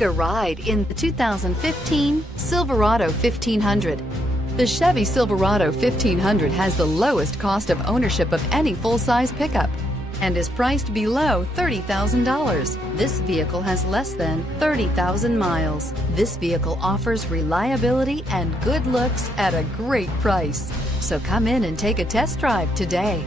Take a ride in the 2015 Silverado 1500. The Chevy Silverado 1500 has the lowest cost of ownership of any full-size pickup and is priced below $30,000. This vehicle has less than 30,000 miles. This vehicle offers reliability and good looks at a great price. So come in and take a test drive today.